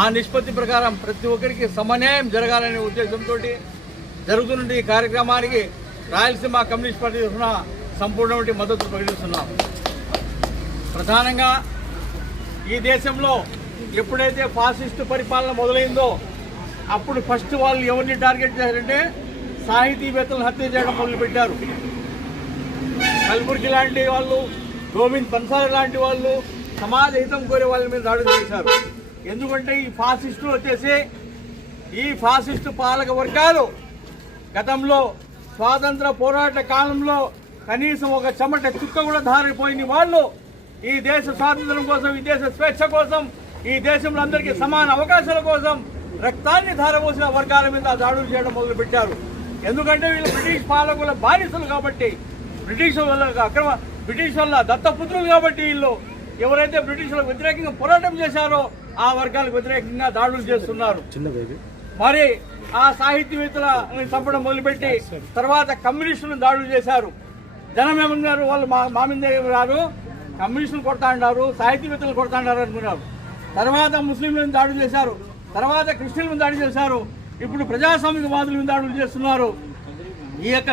ఆ నిష్పత్తి ప్రకారం ప్రతి ఒక్కరికి సమన్యాయం జరగాలనే ఉద్దేశంతో జరుగుతున్న ఈ కార్యక్రమానికి రాయలసీమ కమ్యూనిస్ట్ పార్టీ తరఫున సంపూర్ణమైన మద్దతు ప్రకటిస్తున్నాం. ప్రధానంగా ఈ దేశంలో ఎప్పుడైతే ఫాసిస్టు పరిపాలన మొదలైందో అప్పుడు ఫస్ట్ వాళ్ళు ఎవరిని టార్గెట్ చేశారంటే సాహితీవేత్తలను హత్య చేయడం మొదలుపెట్టారు. కల్బుర్గి లాంటి వాళ్ళు, గోవింద్ పన్సారి లాంటి వాళ్ళు సమాజ హితం కోరే వాళ్ళ మీద దాడులు చేశారు. ఎందుకంటే ఈ ఫాసిస్టులు వచ్చేసి ఈ ఫాసిస్టు పాలక వర్గాలు గతంలో స్వాతంత్ర పోరాట కాలంలో కనీసం ఒక చెమట చుక్క కూడా ధారిపోయిన వాళ్ళు ఈ దేశ స్వాతంత్రం కోసం, ఈ దేశ స్వేచ్ఛ కోసం, ఈ దేశంలో అందరికీ సమాన అవకాశాల కోసం రక్తాన్ని ధారపోసిన వర్గాల మీద దాడులు చేయడం మొదలుపెట్టారు. ఎందుకంటే వీళ్ళు బ్రిటిష్ పాలకుల బానిసలు కాబట్టి, బ్రిటిష్ వాళ్ళ దత్తపుత్రులు కాబట్టి వీళ్ళు ఎవరైతే బ్రిటిషులకు వ్యతిరేకంగా పోరాటం చేశారో ఆ వర్గాలకు వ్యతిరేకంగా దాడులు చేస్తున్నారు. మరి ఆ సాహిత్యవేత్తలను చంపడం మొదలుపెట్టి తర్వాత కమ్యూనిస్టులను దాడులు చేశారు. జనం ఏమన్నారు, వాళ్ళు మా మీద రారు, కమ్యూనిస్టులు కొడతా అన్నారు, సాహిత్యవేత్తలు కొడతా అన్నారు అనుకున్నారు. తర్వాత ముస్లింలను దాడులు చేశారు, తర్వాత క్రిస్టియన్లను దాడి చేశారు, ఇప్పుడు ప్రజాస్వామికవాదుల మీద దాడులు చేస్తున్నారు. ఈ యొక్క